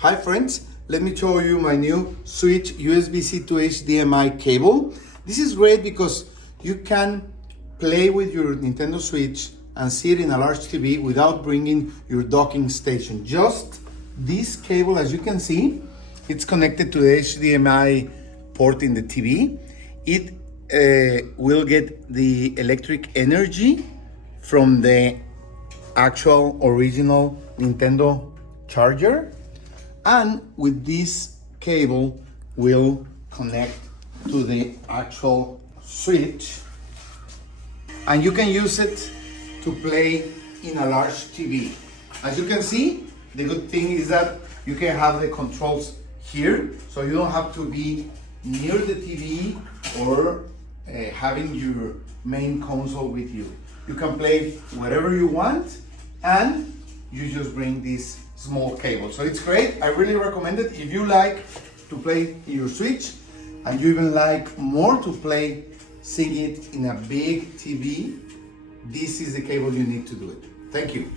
Hi friends, let me show you my new switch USB-C to HDMI cable. This is great because you can play with your Nintendo Switch and see it in a large TV without bringing your docking station. Just this cable, as you can see, it's connected to the HDMI port in the TV. It will get the electric energy from the actual original Nintendo charger, and with this cable will connect to the actual switch, and you can use it to play in a large TV. As you can see, the good thing is that you can have the controls here, so you don't have to be near the TV or having your main console with you. You can play whatever you want, and you just bring this small cable. So it's great. I really recommend it. If you like to play your Switch, and you even like more to play, seeing it in a big TV, this is the cable you need to do it. Thank you.